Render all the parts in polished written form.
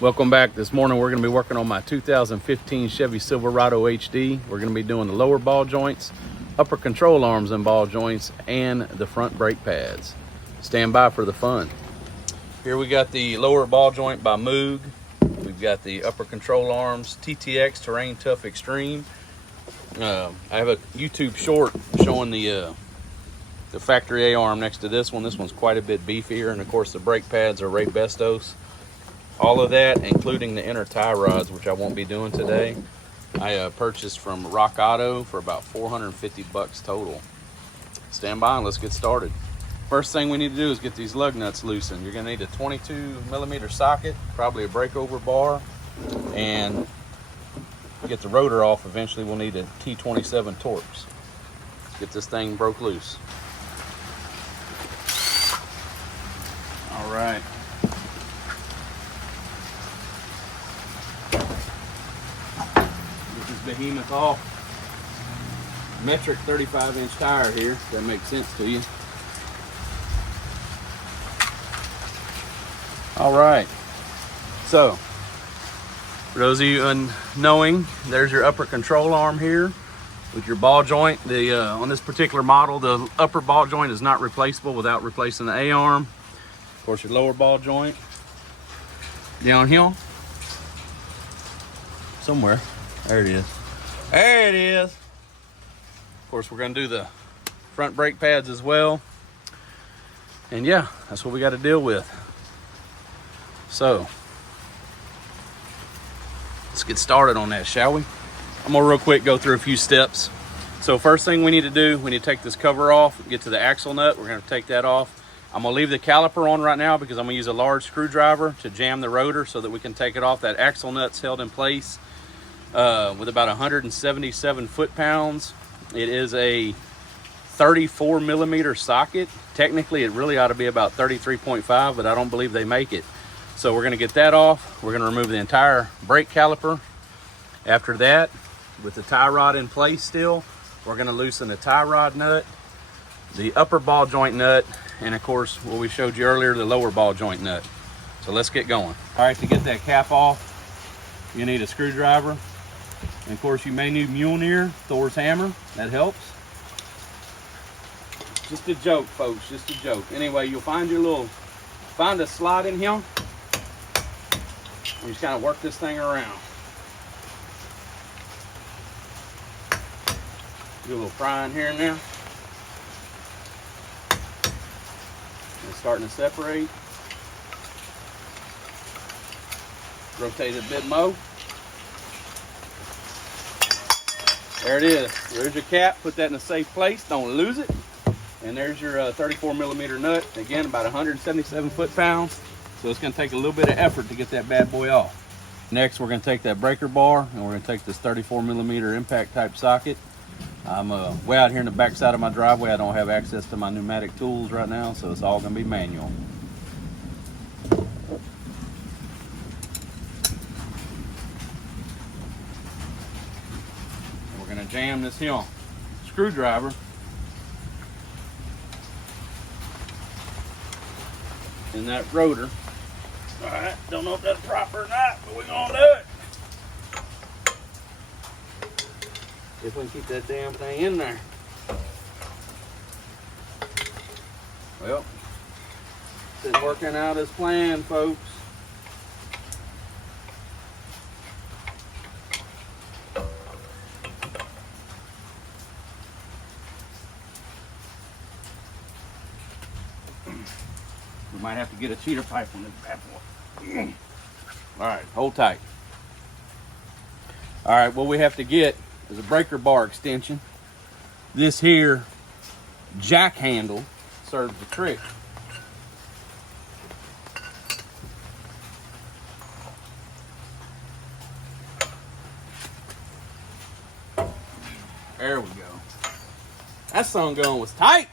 Welcome back. This morning we're going to be working on my 2015 Chevy Silverado HD. We're going to be doing the lower ball joints, upper control arms and ball joints, and the front brake pads. Stand by for the fun. Here we got the lower ball joint by Moog. We've got the upper control arms TTX Terrain Tough Extreme. I have a YouTube short showing the factory A-arm next to this one. This one's quite a bit beefier, and of course the brake pads are Raybestos. All of that, including the inner tie rods, which I won't be doing today, I purchased from Rock Auto for about 450 bucks total. Stand by and let's get started. First thing we need to do is get these lug nuts loosened. You're gonna need a 22mm socket, probably a breakover bar, and to get the rotor off, eventually we'll need a T27 Torx. Get this thing broke loose. All right. Behemoth off. Metric 35-inch tire here, if that makes sense to you. All right, so for those of you unknowing, there's your upper control arm here with your ball joint. On this particular model, the upper ball joint is not replaceable without replacing the A-arm. Of course, your lower ball joint down here somewhere. There it is. There it is. Of course, we're going to do the front brake pads as well. And yeah, that's what we got to deal with. So, let's get started on that, shall we? I'm going to real quick go through a few steps. So first thing we need to do, we need to take this cover off, get to the axle nut. We're going to take that off. I'm going to leave the caliper on right now because I'm going to use a large screwdriver to jam the rotor so that we can take it off. That axle nut's held in place with about 177 foot-pounds. It is a 34mm socket. Technically, it really ought to be about 33.5, but I don't believe they make it. So we're going to get that off. We're going to remove the entire brake caliper. After that, with the tie rod in place still, we're going to loosen the tie rod nut, the upper ball joint nut, and of course, what we showed you earlier, the lower ball joint nut. So let's get going. All right, to get that cap off, you need a screwdriver. And of course, you may need Mjolnir, Thor's hammer. That helps. Just a joke, folks, just a joke. Anyway, you'll find find a slot in here. And you just kind of work this thing around. Do a little prying here and there. It's starting to separate. Rotate it a bit more. There it is. There's your cap. Put that in a safe place. Don't lose it. And there's your 34mm nut. Again, about 177 foot-pounds. So it's going to take a little bit of effort to get that bad boy off. Next, we're going to take that breaker bar and we're going to take this 34mm impact type socket. I'm way out here in the back side of my driveway. I don't have access to my pneumatic tools right now, so it's all going to be manual. We're going to jam this here screwdriver in that rotor. All right, don't know if that's proper or not, but we're going to do it. If we can keep that damn thing in there. Well, it's working out as planned, folks. We might have to get a cheater pipe on this bad boy. All right, hold tight. All right, what we have to get is a breaker bar extension. This here jack handle serves the trick. There we go. That sun gun was tight.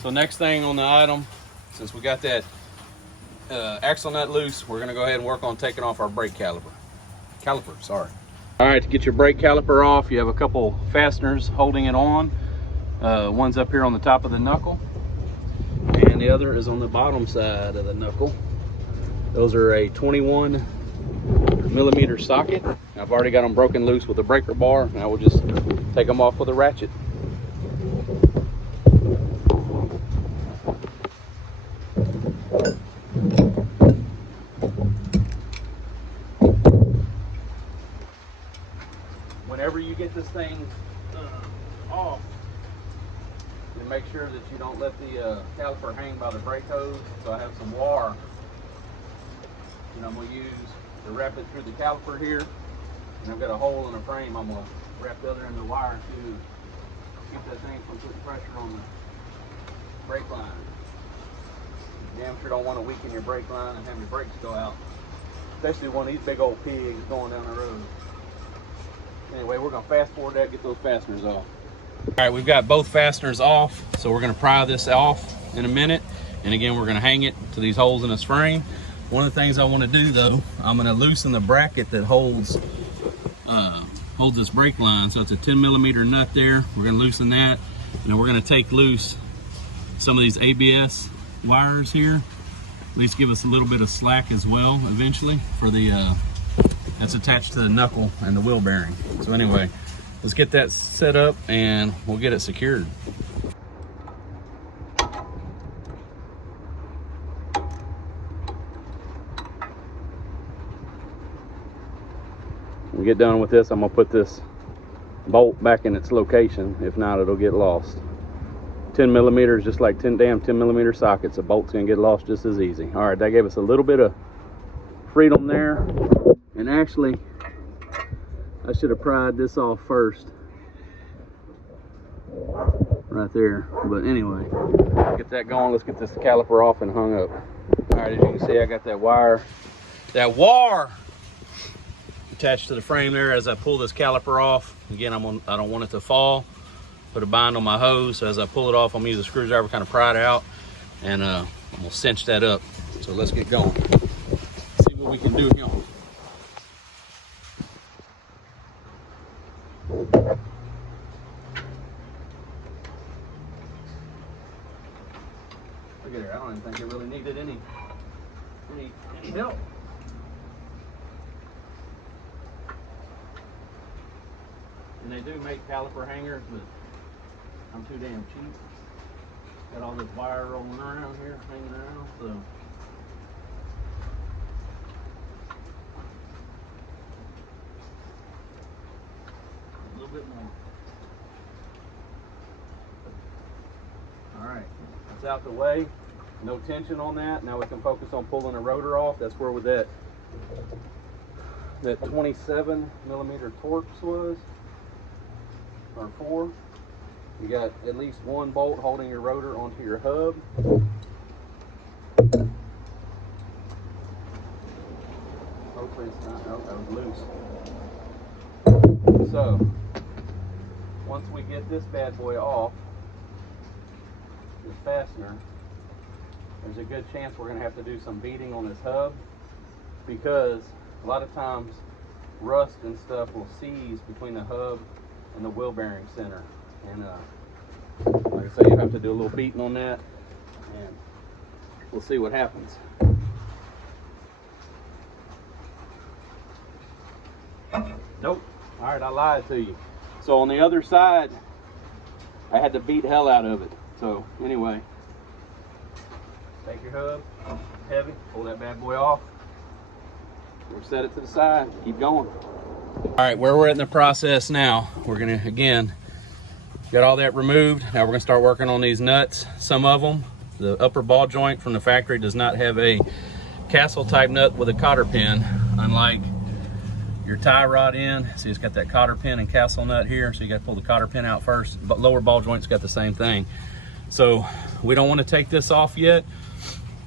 So next thing on the item, since we got that axle nut loose, we're going to go ahead and work on taking off our brake caliper. caliper, sorry. All right, to get your brake caliper off, you have a couple fasteners holding it on. One's up here on the top of the knuckle, and the other is on the bottom side of the knuckle. Those are a 21mm socket. I've already got them broken loose with a breaker bar, and I will just take them off with a ratchet. Whenever you get this thing off, you make sure that you don't let the caliper hang by the brake hose. So I have some wire, and I'm going to use to wrap it through the caliper here. And I've got a hole in the frame. I'm going to wrap the other end of the wire to keep that thing from putting pressure on the brake line. You damn sure don't want to weaken your brake line and have your brakes go out, especially one of these big old pigs going down the road. Anyway, we're going to fast forward that, get those fasteners off. All right, we've got both fasteners off, so we're going to pry this off in a minute. And again, we're going to hang it to these holes in this frame. One of the things I want to do though, I'm going to loosen the bracket that holds this brake line. So it's a 10mm nut there. We're going to loosen that, and then we're going to take loose some of these ABS wires here. At least give us a little bit of slack as well eventually for the that's attached to the knuckle and the wheel bearing. So anyway, let's get that set up and we'll get it secured. When we get done with this, I'm gonna put this bolt back in its location. If not, it'll get lost. 10mm, just like 10mm sockets. A bolt's gonna get lost just as easy. All right, that gave us a little bit of freedom there. And actually, I should have pried this off first. Right there. But anyway, get that going. Let's get this caliper off and hung up. All right, as you can see, I got that wire attached to the frame there. As I pull this caliper off, again, I don't want it to fall. Put a bind on my hose. So as I pull it off, I'm gonna use a screwdriver, kind of pry it out, and I'm gonna cinch that up. So let's get going. See what we can do here. Look at her, I don't even think it really needed any help. And they do make caliper hangers, but I'm too damn cheap. Got all this wire rolling around here, hanging around, so. A little bit more. All right, that's out the way. No tension on that. Now we can focus on pulling the rotor off. That's where with that 27mm Torx was, or 4. You got at least one bolt holding your rotor onto your hub. Hopefully it's not, oh, that was loose. So, once we get this bad boy off, this fastener, there's a good chance we're going to have to do some beating on this hub, because a lot of times rust and stuff will seize between the hub and the wheel bearing center. And like I say, you have to do a little beating on that, and we'll see what happens. Nope. All right, I lied to you. So on the other side, I had to beat hell out of it. So anyway, take your hub, heavy, pull that bad boy off. We'll set it to the side, keep going. All right, where we're at in the process now, we're gonna, again, got all that removed. Now we're gonna start working on these nuts. Some of them, the upper ball joint from the factory does not have a castle type nut with a cotter pin, unlike your tie rod end. See, it's got that cotter pin and castle nut here, so you got to pull the cotter pin out first. But lower ball joint's got the same thing. So we don't want to take this off yet.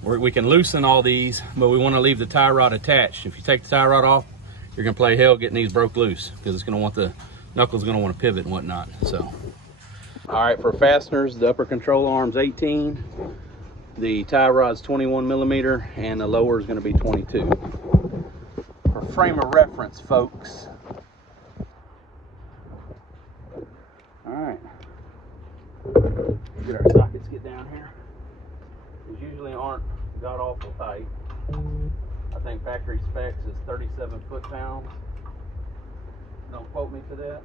We can loosen all these, but we want to leave the tie rod attached. If you take the tie rod off, you're gonna play hell getting these broke loose, because it's gonna want the knuckles gonna want to pivot and whatnot. So, all right, for fasteners, the upper control arm's 18, the tie rod's 21mm, and the lower is gonna be 22. For frame of reference, folks. All right. Get our sockets get down here. These usually aren't god awful tight. I think factory specs is 37 foot-pounds. Don't quote me to that.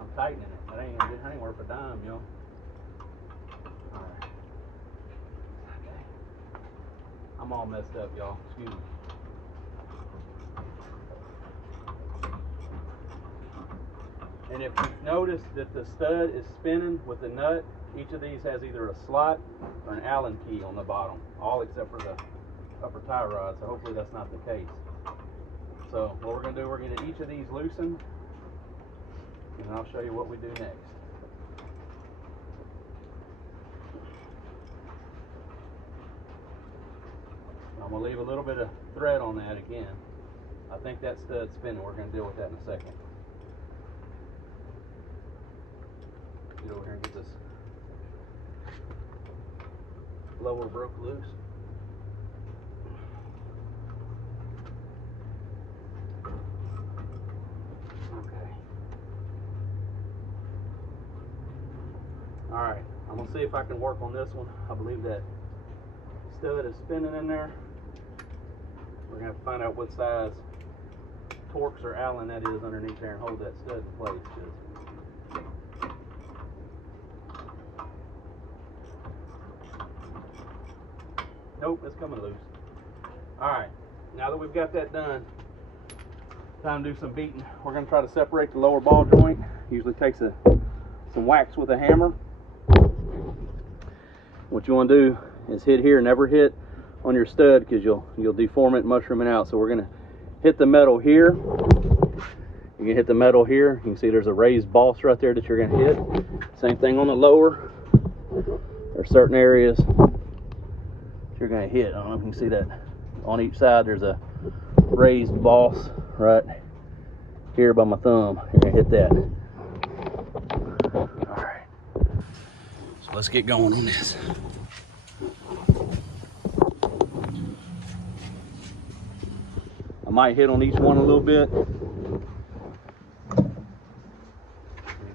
I'm tightening it. That ain't worth a dime, yo. All right. Okay. I'm all messed up, y'all. Excuse me. And if you've noticed that the stud is spinning with the nut, each of these has either a slot or an Allen key on the bottom, all except for the upper tie rod, so hopefully that's not the case. So what we're going to do, we're going to get each of these loosened, and I'll show you what we do next. I'm going to leave a little bit of thread on that again. I think that stud's spinning. We're going to deal with that in a second. Get over here and get this lower broke loose. Okay. All right, I'm gonna see if I can work on this one. I believe that stud is spinning in there. We're gonna have to find out what size Torx or Allen that is underneath there and hold that stud in place. Nope, it's coming loose. All right, now that we've got that done, time to do some beating. We're gonna try to separate the lower ball joint. Usually takes some wax with a hammer. What you wanna do is hit here, never hit on your stud because you'll deform it, mushroom it out. So we're gonna hit the metal here. You can hit the metal here. You can see there's a raised boss right there that you're gonna hit. Same thing on the lower. There's certain areas you're going to hit. I don't know if you can see that. On each side there's a raised boss right here by my thumb. You're going to hit that. Alright, so let's get going on this. I might hit on each one a little bit. And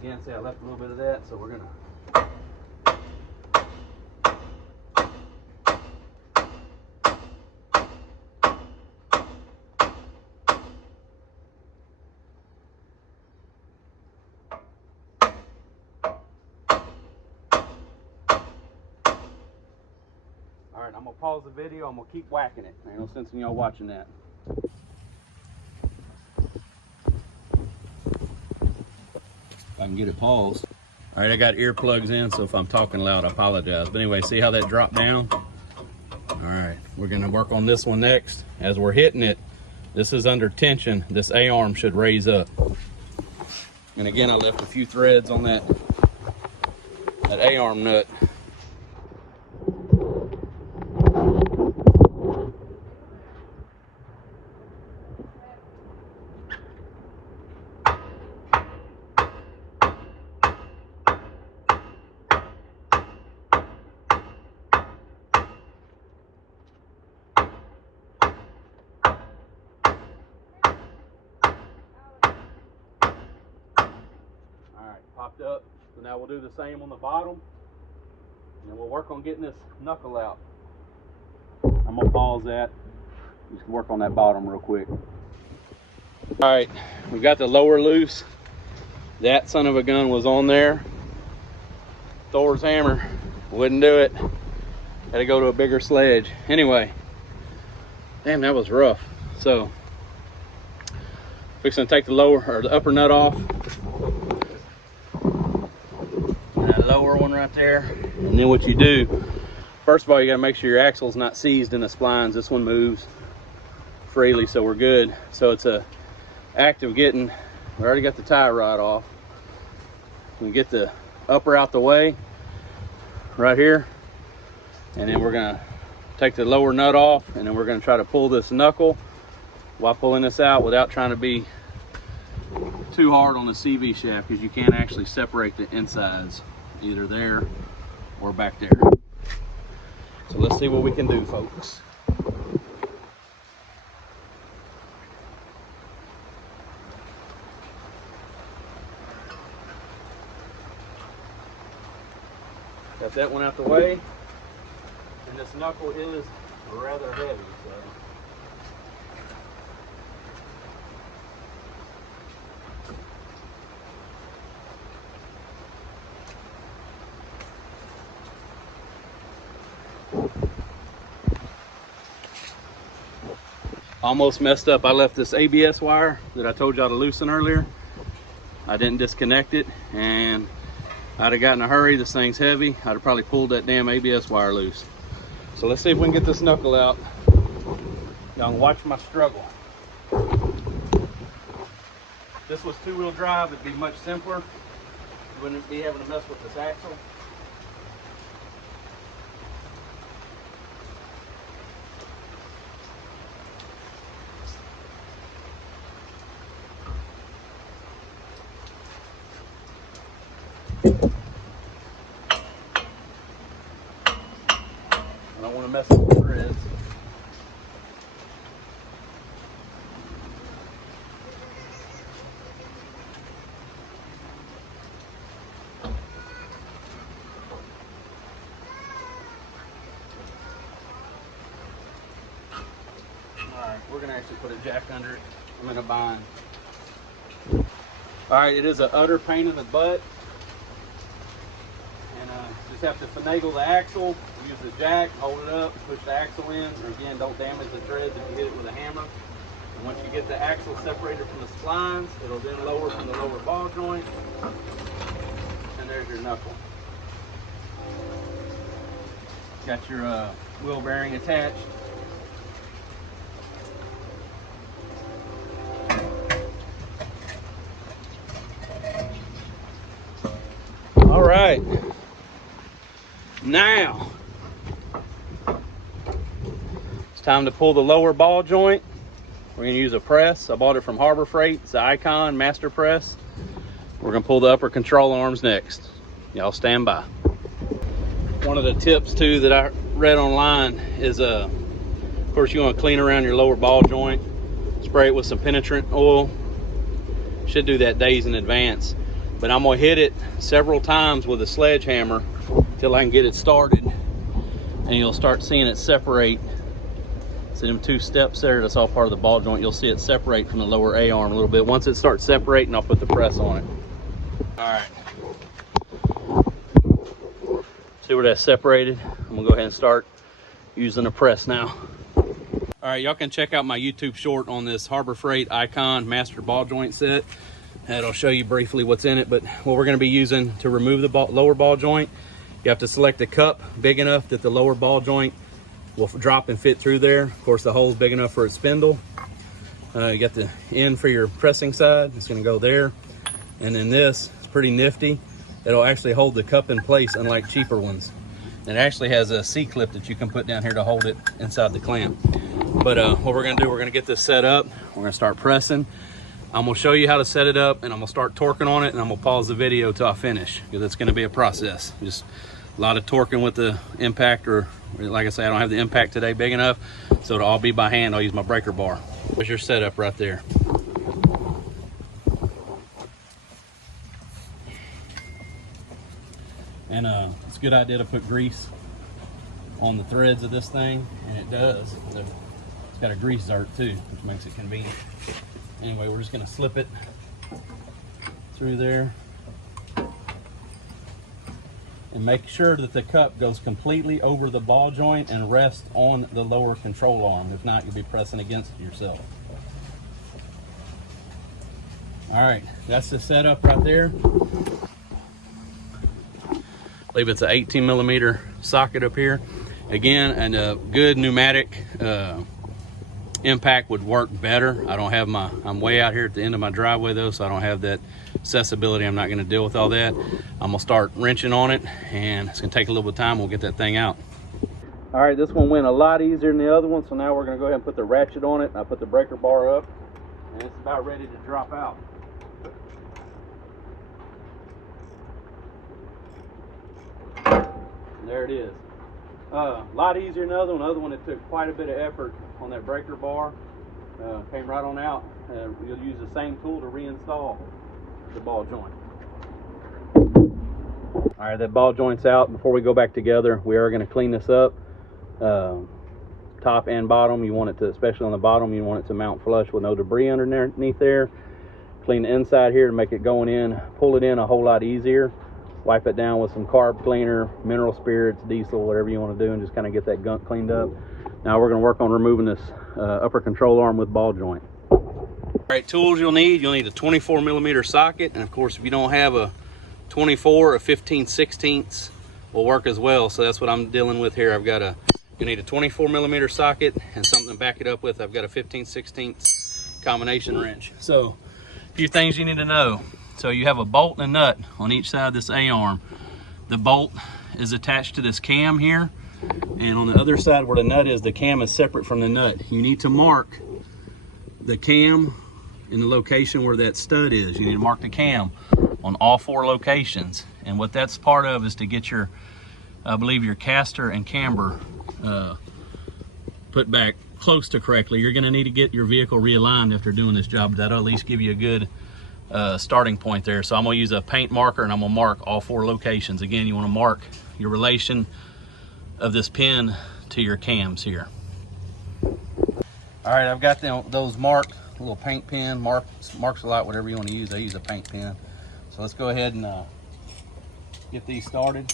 again, see I left a little bit of that, so we're going to I'm gonna pause the video. I'm gonna keep whacking it. There's no sense in y'all watching that. If I can get it paused. All right, I got earplugs in, so if I'm talking loud, I apologize. But anyway, see how that dropped down? All right, we're gonna work on this one next. As we're hitting it, this is under tension. This A-arm should raise up. And again, I left a few threads on that A-arm nut. Popped up, so now we'll do the same on the bottom, and then we'll work on getting this knuckle out. I'm gonna pause that. Just work on that bottom real quick. All right, we got the lower loose. That son of a gun was on there. Thor's hammer wouldn't do it. Had to go to a bigger sledge. Anyway, damn, that was rough. So, fixing to take the lower or the upper nut off. Lower one right there, and then what you do, first of all, you got to make sure your axle's not seized in the splines. This one moves freely, so we're good. So it's a act of getting, we already got the tie rod off. We get the upper out the way right here, and then we're gonna take the lower nut off, and then we're gonna try to pull this knuckle while pulling this out without trying to be too hard on the CV shaft, because you can't actually separate the insides either there or back there. So let's see what we can do, folks. Got that one out the way. And this knuckle is rather heavy, so. Almost messed up. I left this ABS wire that I told y'all to loosen earlier. I didn't disconnect it, and I'd have gotten in a hurry. This thing's heavy. I'd have probably pulled that damn ABS wire loose. So let's see if we can get this knuckle out. Y'all can watch my struggle. If this was two-wheel drive, it'd be much simpler. You wouldn't be having to mess with this axle. I don't want to mess with the threads. Alright, we're going to actually put a jack under it. I'm in a bind. Alright, it is an utter pain in the butt. And just have to finagle the axle, use the jack, hold it up, push the axle in, or again, don't damage the threads if you hit it with a hammer. And once you get the axle separated from the splines, it'll then lower from the lower ball joint. And there's your knuckle. Got your wheel bearing attached. All right. Now, it's time to pull the lower ball joint. We're gonna use a press. I bought it from Harbor Freight. It's the Icon Master Press. We're gonna pull the upper control arms next. Y'all stand by. One of the tips too that I read online is, of course, you wanna clean around your lower ball joint. Spray it with some penetrant oil. Should do that days in advance. But I'm gonna hit it several times with a sledgehammer till I can get it started, and you'll start seeing it separate. So them two steps there, that's all part of the ball joint. You'll see it separate from the lower A-arm a little bit. Once it starts separating, I'll put the press on it. All right. See where that's separated? I'm gonna go ahead and start using the press now. All right, y'all can check out my YouTube short on this Harbor Freight Icon Master Ball Joint set. That'll show you briefly what's in it, but what we're gonna be using to remove the lower ball joint, you have to select a cup big enough that the lower ball joint will drop and fit through there. Of course, the hole's big enough for its spindle. You got the end for your pressing side. It's gonna go there. And then this is pretty nifty. It'll actually hold the cup in place, unlike cheaper ones. It actually has a C-clip that you can put down here to hold it inside the clamp. But what we're gonna do, we're gonna get this set up. We're gonna start pressing. I'm gonna show you how to set it up, and I'm gonna start torquing on it, and I'm gonna pause the video till I finish, because it's gonna be a process. Just a lot of torquing with the impact, or like I say, I don't have the impact today big enough, so it'll all be by hand. I'll use my breaker bar. There's your setup right there. And it's a good idea to put grease on the threads of this thing, and it does. It's got a grease zerk too, which makes it convenient. Anyway, we're just gonna slip it through there and make sure that the cup goes completely over the ball joint and rests on the lower control arm. If not, you'll be pressing against it yourself. All right, that's the setup right there. I believe it's an 18 millimeter socket up here. Again, and a good pneumatic impact would work better. I don't have I'm way out here at the end of my driveway though, so I don't have that accessibility. I'm not gonna deal with all that. I'm gonna start wrenching on it, and it's gonna take a little bit of time. We'll get that thing out. All right, this one went a lot easier than the other one, so now we're gonna go ahead and put the ratchet on it. I put the breaker bar up, and it's about ready to drop out. And there it is. A lot easier than the other one. The other one, it took quite a bit of effort on that breaker bar. Came right on out. We'll use the same tool to reinstall the ball joint. All right, that ball joint's out. Before we go back together, we are going to clean this up, top and bottom. You want it to, especially on the bottom, you want it to mount flush with no debris underneath there. Clean the inside here to make it going in, pull it in a whole lot easier. Wipe it down with some carb cleaner, mineral spirits, diesel, whatever you want to do, and just kind of get that gunk cleaned up. Now we're going to work on removing this upper control arm with ball joint. All right, tools you'll need a 24mm socket, and of course if you don't have a 24, a 15/16 will work as well. So that's what I'm dealing with here. You need a 24mm socket and something to back it up with. I've got a 15/16 combination wrench. So a few things you need to know. So you have a bolt and a nut on each side of this A-arm. The bolt is attached to this cam here, and on the other side where the nut is, the cam is separate from the nut. You need to mark the cam in the location where that stud is. You need to mark the cam on all 4 locations, and what that's part of is to get your, I believe, your caster and camber put back close to correctly. You're going to need to get your vehicle realigned after doing this job. That'll at least give you a good starting point there. So I'm going to use a paint marker, and I'm going to mark all 4 locations. Again, you want to mark your relation of this pin to your cams here. All right, I've got those marked. A little paint pen marks a lot, whatever you want to use. I use a paint pen. So let's go ahead and get these started.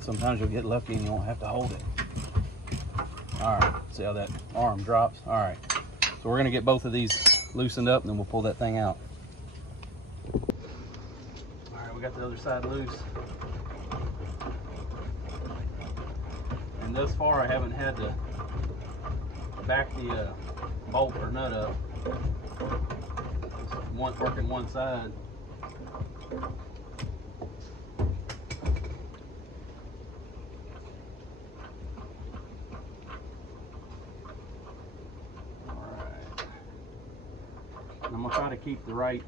Sometimes you'll get lucky and you won't have to hold it. All right, see how that arm drops? All right, so we're gonna get both of these loosened up and then we'll pull that thing out. All right, we got the other side loose. And thus far I haven't had to back the bolt or nut up. Just working one side. I'm gonna try to keep the right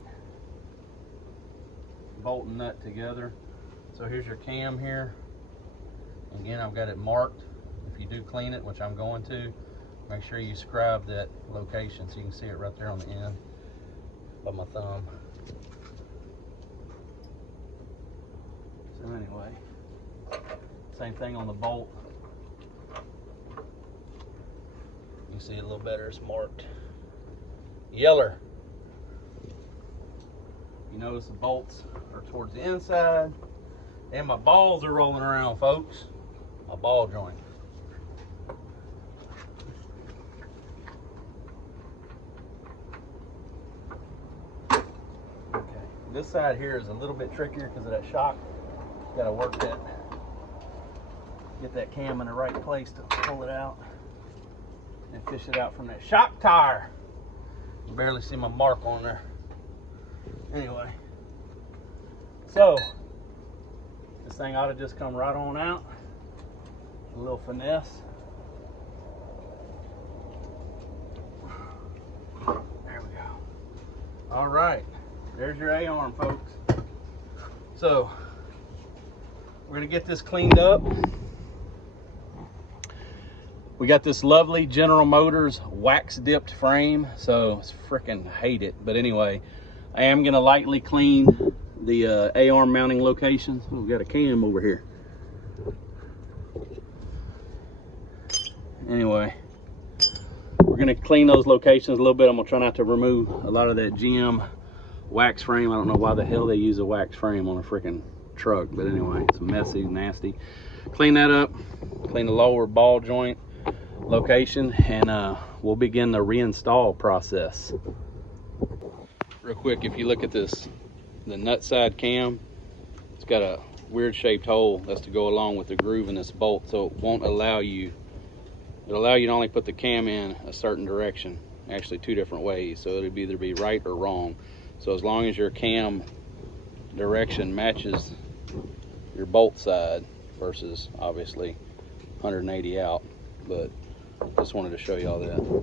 bolt and nut together. So here's your cam here. Again, I've got it marked. If you do clean it, which I'm going to, make sure you scribe that location so you can see it right there on the end of my thumb. So anyway, same thing on the bolt. You see it a little better, it's marked yeller. You notice the bolts are towards the inside, and my balls are rolling around, folks. My ball joint. Okay, this side here is a little bit trickier because of that shock. Got to work that, get that cam in the right place to pull it out and fish it out from that shock tire. You barely see my mark on there. Anyway, so this thing ought to just come right on out. A little finesse. There we go. All right, there's your A-arm, folks. So we're gonna get this cleaned up. We got this lovely General Motors wax dipped frame, so it's freaking hate it. But anyway, I am gonna lightly clean the A-arm mounting locations. Oh, we got a cam over here. Anyway, we're gonna clean those locations a little bit. I'm gonna try not to remove a lot of that GM wax frame. I don't know why the hell they use a wax frame on a freaking truck, but anyway, it's messy, nasty. Clean that up, clean the lower ball joint location, and we'll begin the reinstall process. Real quick, if you look at this, the nut side cam, it's got a weird shaped hole that's to go along with the groove in this bolt, so it won't allow you, it'll allow you to only put the cam in a certain direction, actually 2 different ways, so it'll either be right or wrong. So as long as your cam direction matches your bolt side versus obviously 180 out, but just wanted to show you all that.